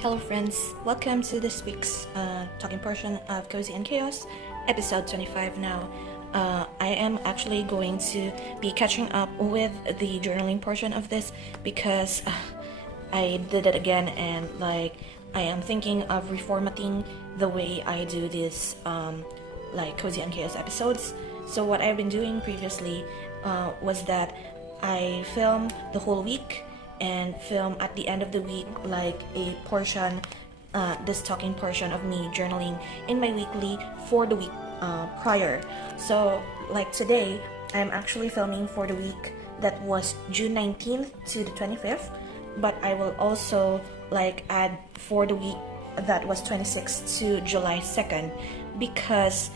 Hello friends, welcome to this week's talking portion of Cozy and Chaos, episode 25 now. I am actually going to be catching up with the journaling portion of this because I did it again and I am thinking of reformatting the way I do this Cozy and Chaos episodes. So what I've been doing previously was that I film the whole week and film at the end of the week like a portion, this talking portion of me journaling in my weekly for the week prior. So like today, I'm actually filming for the week that was June 19th to the 25th, but I will also add for the week that was 26th to July 2nd because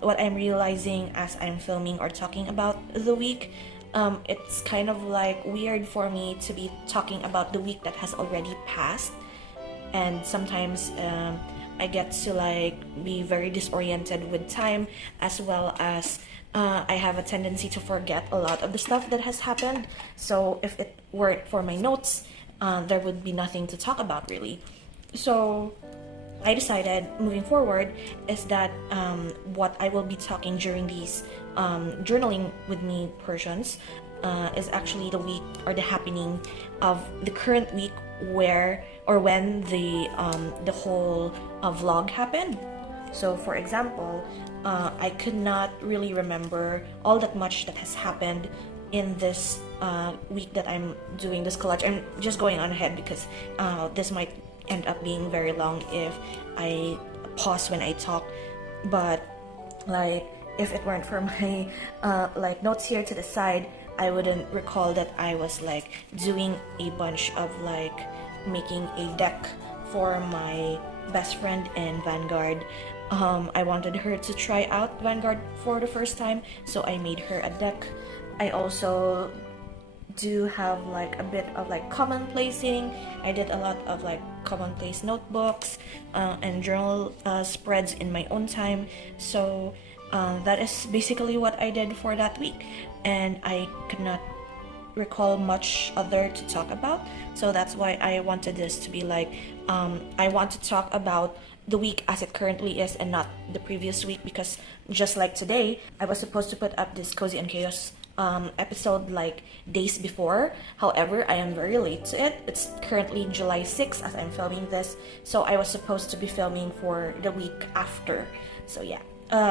what I'm realizing as I'm filming or talking about the week, it's kind of weird for me to be talking about the week that has already passed, and sometimes I get to be very disoriented with time, as well as I have a tendency to forget a lot of the stuff that has happened. So if it weren't for my notes, there would be nothing to talk about really. So I decided moving forward is that what I will be talking during these journaling with me portions is actually the week or the happening of the current week where or when the whole vlog happened. So for example, I could not really remember all that much that has happened in this week that I'm doing this collage. I'm just going on ahead because this might end up being very long if I pause when I talk, but if it weren't for my notes here to the side, I wouldn't recall that I was doing a bunch of making a deck for my best friend in Vanguard. I wanted her to try out Vanguard for the first time, so I made her a deck. I also do have a bit of commonplacing. I did a lot of commonplace notebooks and journal spreads in my own time. So that is basically what I did for that week, and I could not recall much other to talk about. So that's why I wanted this to be I want to talk about the week as it currently is and not the previous week, because just like today, I was supposed to put up this Cozy and Chaos episode days before. However, I am very late to it. It's currently July 6th as I'm filming this, so I was supposed to be filming for the week after. So yeah,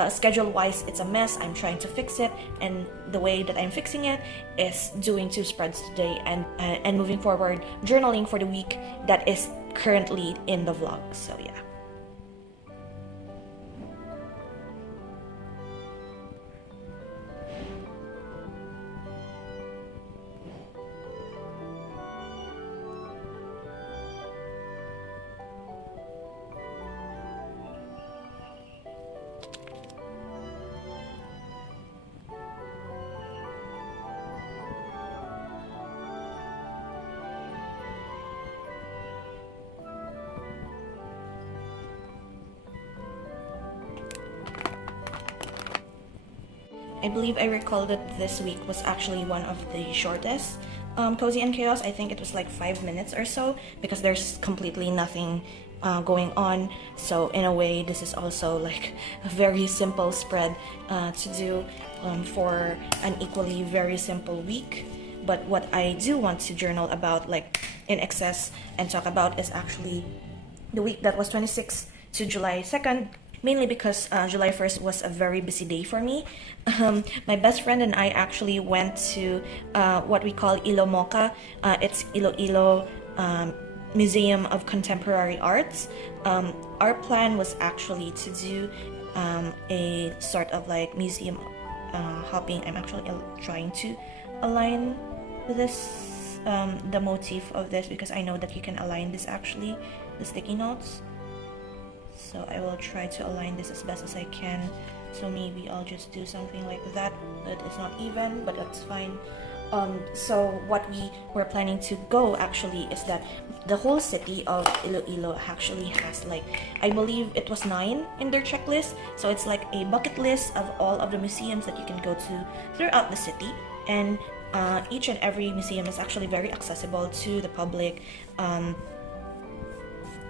schedule wise it's a mess. I'm trying to fix it, and the way that I'm fixing it is doing 2 spreads today and moving forward journaling for the week that is currently in the vlog. So yeah. I believe I recall that this week was actually one of the shortest Cozy and Chaos. I think it was 5 minutes or so because there's completely nothing going on. So in a way, this is also a very simple spread to do for an equally very simple week. But what I do want to journal about in excess and talk about is actually the week that was 26th to July 2nd. Mainly because July 1st was a very busy day for me. My best friend and I actually went to what we call Ilomoca. It's Iloilo Museum of Contemporary Arts. Our plan was actually to do a sort of museum hopping. I'm actually trying to align this, the motif of this, because I know that you can align this actually, the sticky notes. So I will try to align this as best as I can. So maybe I'll just do something like that. That is not even, but that's fine. So what we were planning to go actually is that the whole city of Iloilo actually has I believe it was 9 in their checklist. So it's a bucket list of all of the museums that you can go to throughout the city. And each and every museum is actually very accessible to the public.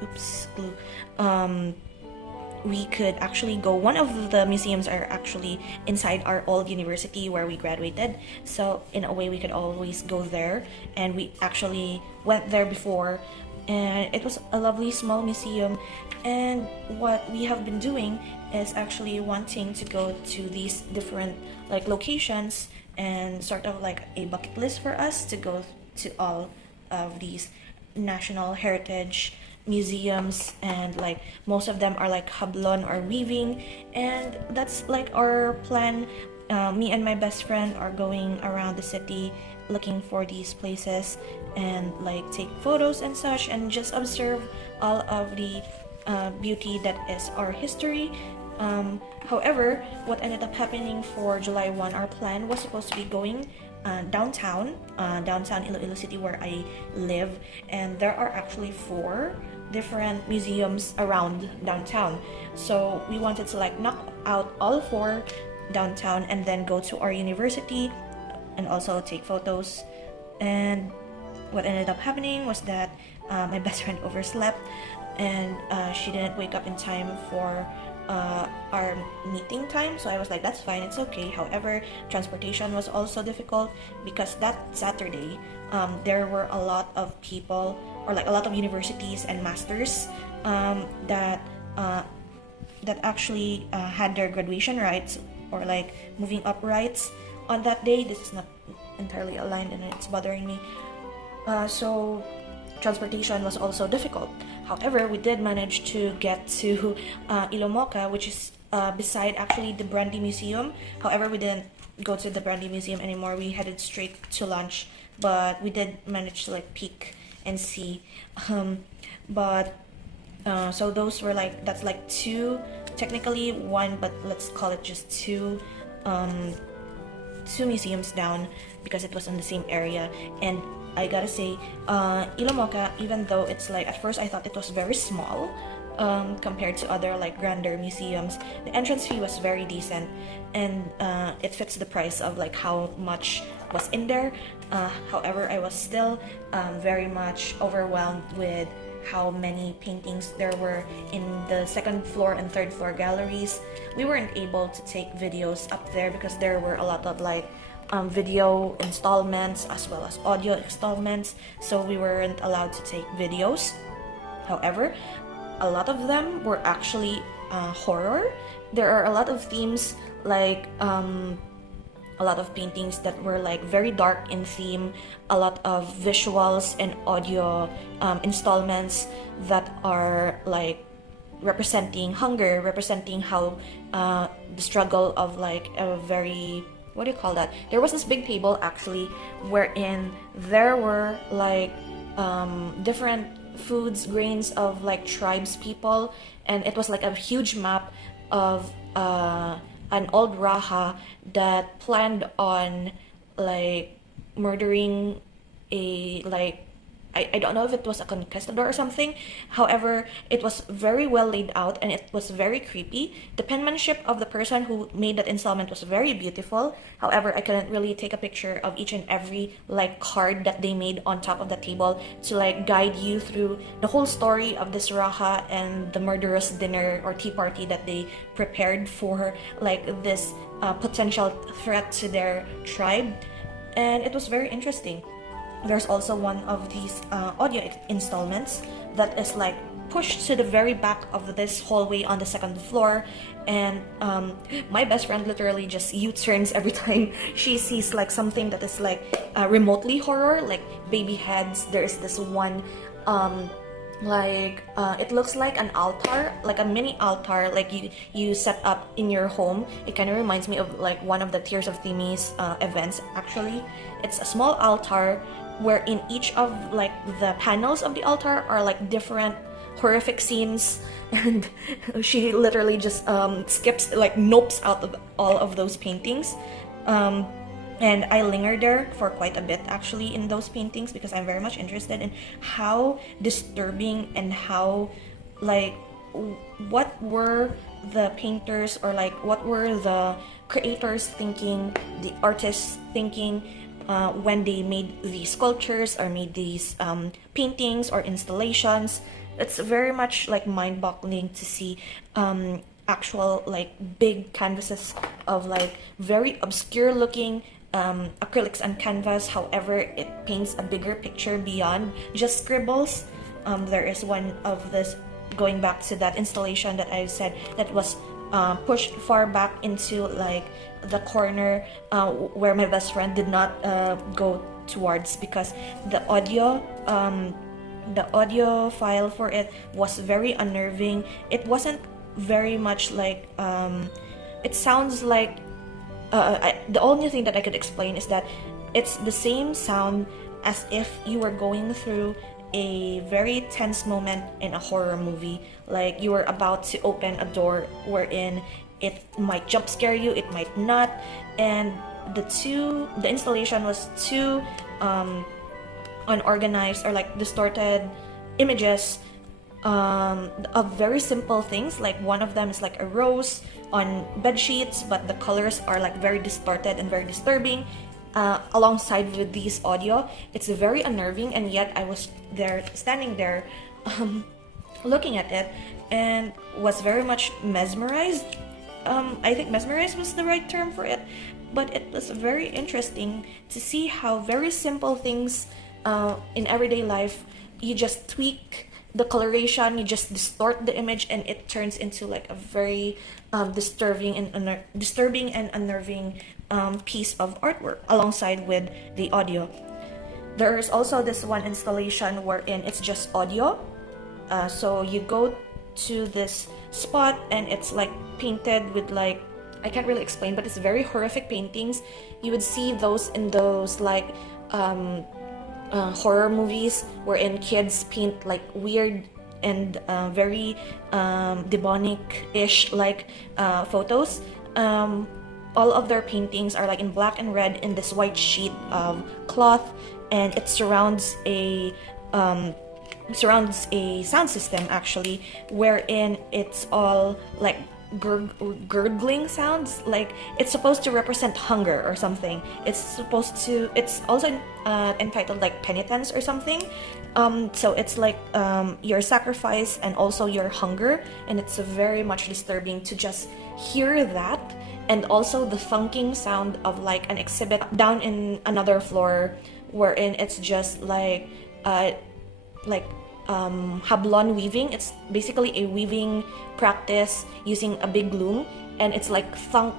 oops, glue. We could actually go. One of the museums are actually inside our old university where we graduated, so in a way we could always go there, and we actually went there before, and it was a lovely small museum. And what we have been doing is actually wanting to go to these different like locations, and sort of like a bucket list for us to go to all of these national heritage museums, and like most of them are like hablon or weaving, and that's like our plan. Me and my best friend are going around the city looking for these places, and like take photos and such, and just observe all of the beauty that is our history. However, what ended up happening for July 1, our plan was supposed to be going downtown Iloilo City where I live, and there are actually 4 different museums around downtown. So we wanted to like knock out all 4 downtown and then go to our university and also take photos. And what ended up happening was that my best friend overslept, and she didn't wake up in time for our meeting time. So I was like, that's fine, it's okay. However, transportation was also difficult because that Saturday there were a lot of people, or like a lot of universities and masters that actually had their graduation rites, or like moving up rites on that day. This is not entirely aligned and it's bothering me. So transportation was also difficult. However, we did manage to get to Ilomoca, which is beside actually the Brandy Museum. However, we didn't go to the Brandy Museum anymore. We headed straight to lunch, but we did manage to like peek and see. So those were like, that's like 2, technically 1, but let's call it just 2 museums down, because it was in the same area. And I gotta say, Ilomoca, even though it's like, at first I thought it was very small compared to other like grander museums, the entrance fee was very decent, and it fits the price of like how much was in there. However, I was still very much overwhelmed with how many paintings there were in the 2nd floor and 3rd floor galleries. We weren't able to take videos up there because there were a lot of like video installments as well as audio installments, so we weren't allowed to take videos. However, a lot of them were actually horror. There are a lot of themes, like a lot of paintings that were like very dark in theme, a lot of visuals and audio installments that are like representing hunger, representing how the struggle of like a very, what do you call that? There was this big table actually wherein there were like different foods, grains of like tribes people, and it was like a huge map of an old Raja that planned on like murdering a like, I don't know if it was a conquistador or something. However, it was very well laid out and it was very creepy. The penmanship of the person who made that installment was very beautiful. However, I couldn't really take a picture of each and every like card that they made on top of the table to like guide you through the whole story of this Raja and the murderous dinner or tea party that they prepared for like this potential threat to their tribe. And it was very interesting. There's also one of these audio installments that is like pushed to the very back of this hallway on the 2nd floor, and my best friend literally just U-turns every time she sees like something that is like remotely horror, like baby heads. There's this one it looks like an altar, like a mini altar, like you set up in your home. It kind of reminds me of like one of the Tears of Themis events actually. It's a small altar where in each of like the panels of the altar are like different horrific scenes, and she literally just skips, like nopes out of all of those paintings. And I lingered there for quite a bit actually in those paintings because I'm very much interested in how disturbing and how like what were the painters or like what were the creators thinking, the artists thinking when they made these sculptures or made these paintings or installations. it's very much like mind-boggling to see actual like big canvases of like very obscure looking acrylics and canvas. However, it paints a bigger picture beyond just scribbles. There is one of this, going back to that installation that I said, that was pushed far back into like the corner where my best friend did not go towards, because the audio file for it was very unnerving. It wasn't very much like it sounds like the only thing that I could explain is that it's the same sound as if you were going through a very tense moment in a horror movie, like you were about to open a door wherein it might jump scare you, it might not. And the installation was too unorganized, or like distorted images of very simple things. Like one of them is like a rose on bed sheets, but the colors are like very distorted and very disturbing. Alongside with these audio, it's very unnerving, and yet I was there, standing there, looking at it, and was very much mesmerized. I think mesmerized was the right term for it, but it was very interesting to see how very simple things in everyday life, you just tweak the coloration, you just distort the image, and it turns into like a very disturbing and unnerving piece of artwork alongside with the audio. There is also this one installation wherein it's just audio. So you go to this spot and it's like painted with like, I can't really explain, but it's very horrific paintings. You would see those in those like horror movies wherein kids paint like weird and very demonic-ish like photos. All of their paintings are like in black and red in this white sheet of cloth, and it surrounds a sound system actually, wherein it's all like gurgling sounds. Like it's supposed to represent hunger or something. It's also entitled like penitence or something. So it's like your sacrifice and also your hunger, and it's very much disturbing to just hear that. And also the thunking sound of like an exhibit down in another floor, wherein it's just like hablon weaving. It's basically a weaving practice using a big loom, and it's like thunk,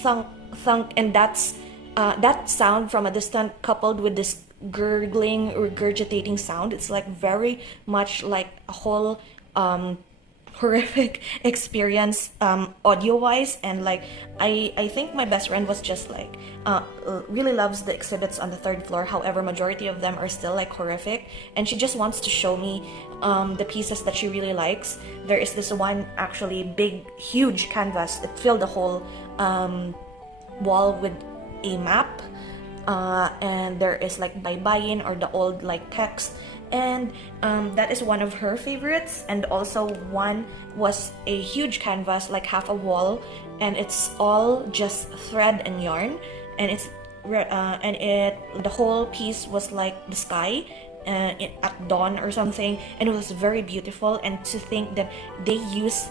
thunk, thunk, and that's that sound from a distance coupled with this gurgling, regurgitating sound. It's like very much like a whole horrific experience audio wise. And like I think my best friend was just like really loves the exhibits on the third floor. However, majority of them are still like horrific, and she just wants to show me the pieces that she really likes. There is this one actually big huge canvas that filled the whole wall with a map, and there is like baybayin, or the old like text, and that is one of her favorites. And also one was a huge canvas, like half a wall, and it's all just thread and yarn, and the whole piece was like the sky at dawn or something, and it was very beautiful. And to think that they use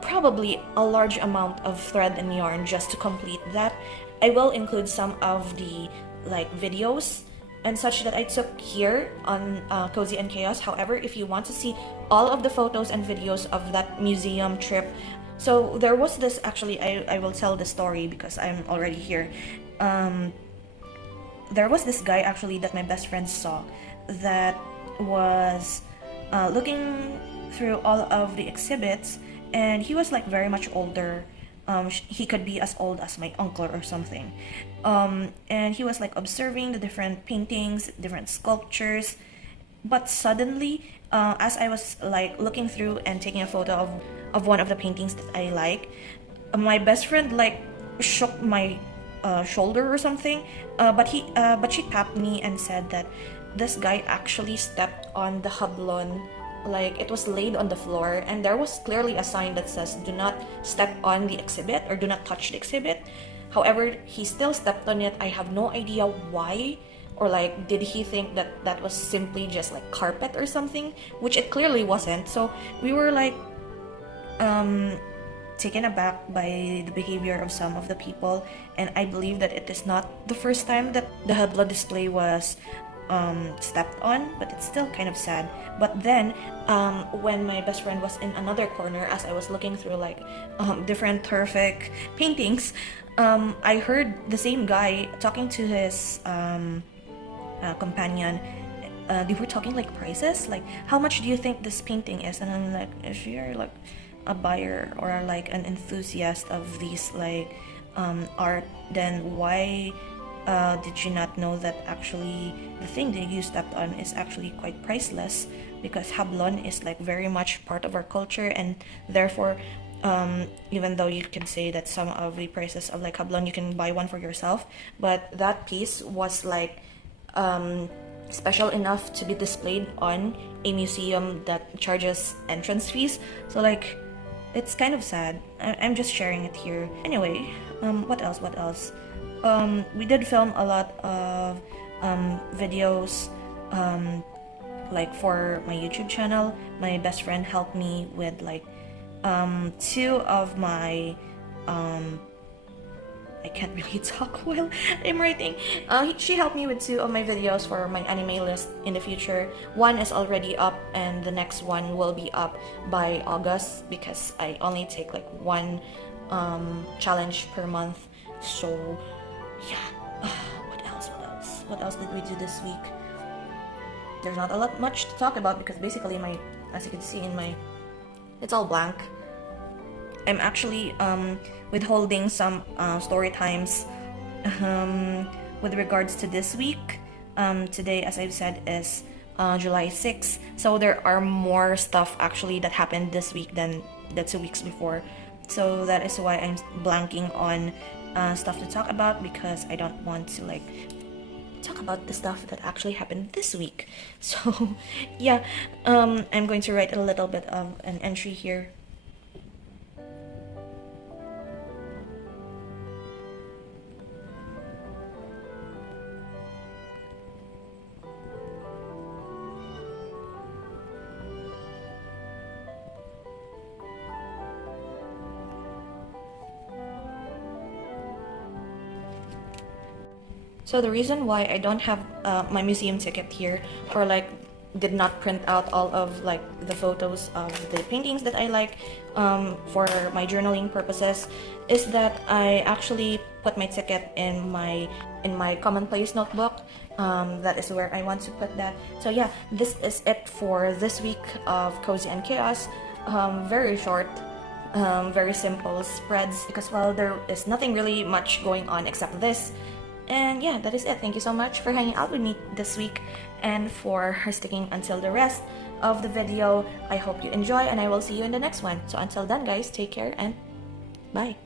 probably a large amount of thread and yarn just to complete that. I will include some of the like videos and such that I took here on Cozy and Chaos. However, if you want to see all of the photos and videos of that museum trip, so there was this, actually I will tell the story because I'm already here. There was this guy actually that my best friend saw that was looking through all of the exhibits, and he was like very much older. He could be as old as my uncle or something. And he was like observing the different paintings, different sculptures. But suddenly, as I was like looking through and taking a photo of one of the paintings that I like, my best friend like shook my shoulder or something. But she tapped me and said that this guy actually stepped on the hablon. Like it was laid on the floor, and there was clearly a sign that says do not step on the exhibit or do not touch the exhibit. However, he still stepped on it. I have no idea why, or like did he think that that was simply just like carpet or something, which it clearly wasn't. So we were like taken aback by the behavior of some of the people, and I believe that it is not the first time that the Vllo display was stepped on, but it's still kind of sad. But then when my best friend was in another corner, as I was looking through like different terrific paintings, I heard the same guy talking to his companion. They were talking like prices, like how much do you think this painting is? And I'm like, if you're like a buyer or like an enthusiast of these like art, then why did you not know that actually the thing that you stepped on is actually quite priceless? Because hablon is like very much part of our culture, and therefore even though you can say that some of the prices of like hablon you can buy one for yourself, but that piece was like special enough to be displayed on a museum that charges entrance fees. So like it's kind of sad. I'm just sharing it here. Anyway, what else? We did film a lot of videos like for my YouTube channel. My best friend helped me with like two of my I can't really talk while I'm writing. She helped me with two of my videos for my anime list in the future. One is already up, and the next one will be up by August, because I only take like one challenge per month. So yeah. What else did we do this week? There's not a lot much to talk about, because basically as you can see in my, it's all blank. I'm actually withholding some story times with regards to this week. Today, as I've said, is July 6th, so there are more stuff actually that happened this week than the 2 weeks before. So that is why I'm blanking on stuff to talk about, because I don't want to like talk about the stuff that actually happened this week. So yeah, I'm going to write a little bit of an entry here. So the reason why I don't have my museum ticket here, or like did not print out all of like the photos of the paintings that I like for my journaling purposes, is that I actually put my ticket in my commonplace notebook. That is where I want to put that. So yeah, this is it for this week of Cozy and Chaos. Very short, very simple spreads, because well, there is nothing really much going on except this. And yeah, that is it. Thank you so much for hanging out with me this week, and for sticking until the rest of the video. I hope you enjoy, and I will see you in the next one. So until then guys, take care and bye.